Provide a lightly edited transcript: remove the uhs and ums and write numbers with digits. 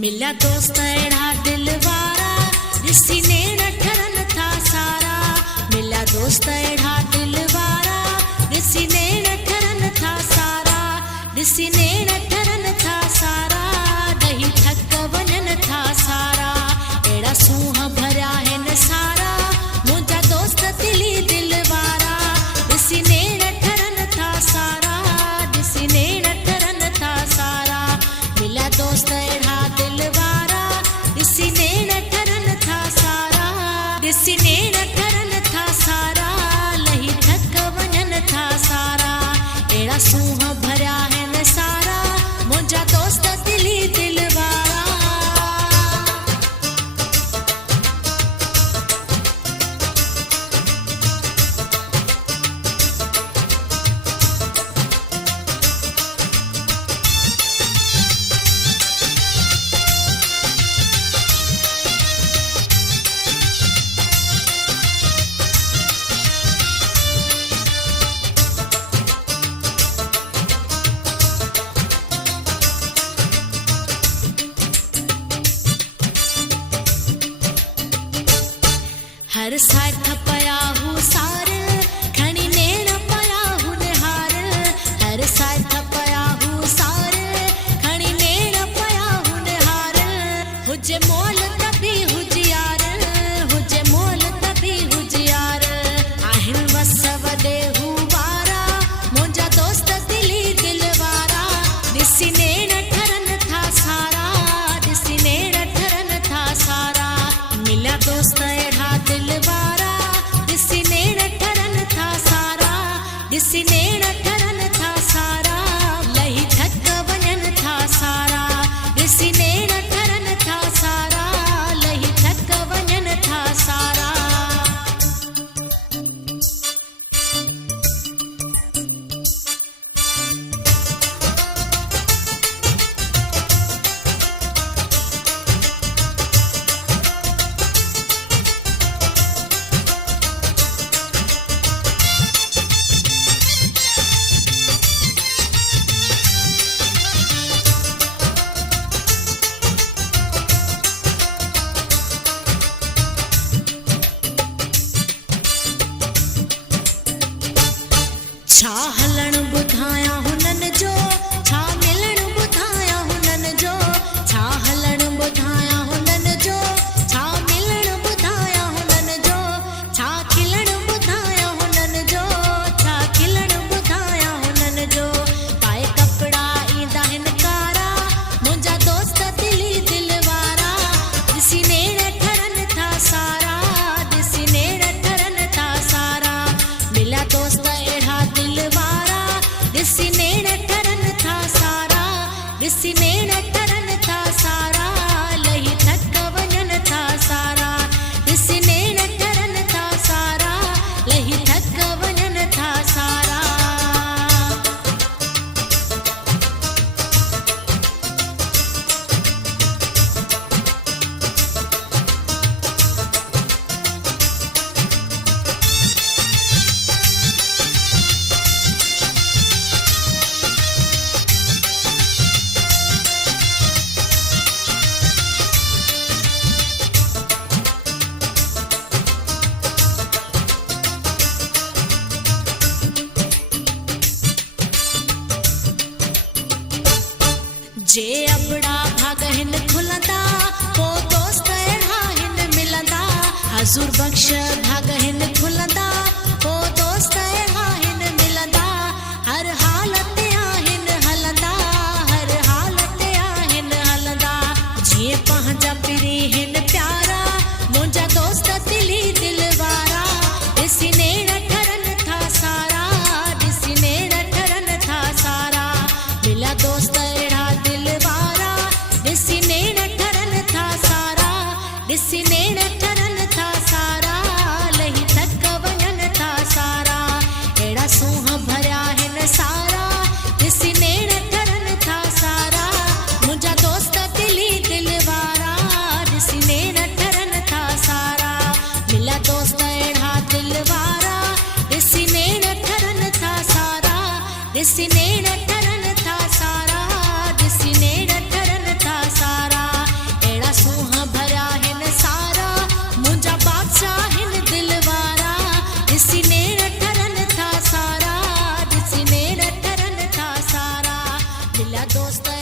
मिल्या दोस्त अहिड़ा दिल वारा ॾिसी नेण ठरन था सारा। मिल्या दोस्त अहिड़ा दिल वारा ॾिसी नेण ठरन था सारा। ॾिसी नेण ठरन था सारा ॾही थक वञनि था सारा। अहिड़ा सूंहं भरिया आहिनि सारा मुंहिंजा दोस्त दिली दिल वारा। ॾिसी नेण ठरन था सारा ॾिसी नेण ठरन था सारा। मिल्या दोस्त अहिड़ा दिल वारा ॾिसी नेण ठरन था सारा। ॾिसी नेण ठरन था सारा लही थक वञनि था सारा। अहिड़ा सूंहं भरिया आहिनि सारा मुंहिंजा दोस्त दिली दिल वारा। हर साथ पया हूँ सार खणी नेण पया हूँ निहार। हर साथ पया हूँ सार खणी नेण पया हूँ निहार। हुजे मोल तभी हुजियार हुजे मोल तभी हुजियार। आहिनि वस वॾे हू वारा मुंहिंजा दोस्त दिली दिल वारा। ॾिसी नेण ठरन था सारा ॾिसी नेण ठरन था सारा। मिल्या दोस्त अहिड़ा दिल वारा ॾिसी नेण ठरन था सारा। ॾिसी नेण ठरन था सारा लही थक वञनि था सारा। ॾिसी नेण ठरन था सारा लही थक वञनि था सारा। छा हलण ॿुधायां हुननि जो छा मिलण ॿुधायां हुननि जो। छा हलण ॿुधायां हुननि जो छा मिलण ॿुधायां हुननि जो। छा खिलण ॿुधायां हुननि जो छा खिलण ॿुधायां हुननि जो। पाए कपिड़ा ईंदा आहिनि कारा मुंहिंजा दोस्त दिली दिल वारा। ॾिसी नेण ठरन था सारा ॾिसी नेण ठरन था सारा। मिल्या दोस्त अहिड़ा दिल वारा ॾिसी नेण ठरन था सारा। ॾिसी नेण ठरन था सारा लही थक वञनि था सारा। ॾिसी नेण ठरन था सारा लही थक वञनि था सारा। जे अबड़ा भाग हिन खुलंदा पोइ दोस्त अहिड़ा हिन मिलंदा। हज़ूर बख़्श भाग हिन खुलंदा पोइ दोस्त अहिड़ा हिन मिलंदा। हर हालत आहिन हलंदा हर हालत आहिन हलंदा। जीअं पंहिंजा पिरी हिन प्यारा मुंहिंजा दोस्त दिली दिल वारा। ॾिसी नेण ठरन था सारा ॾिसी नेण ठरन था सारा। मिल्या दोस्त अहिड़ा दिल वारा ॾिसी नेण ठरन था सारा। ॾिसी नेण ठरन था सारा लही थक वञनि था सारा। अहिड़ा सूंहं भरिया आहिनि सारा ॾिसी नेण ठरन था सारा। मुंहिंजा दोस्त दिली दिल वारा ॾिसी नेण ठरन था सारा। मिल्या दोस्त अहिड़ा दिल वारा ॾिसी नेण ठरन था सारा। ॾिसी नेण ठरन था सारा ॾिसी नेण ठरन था सारा। मिलिया दोस्त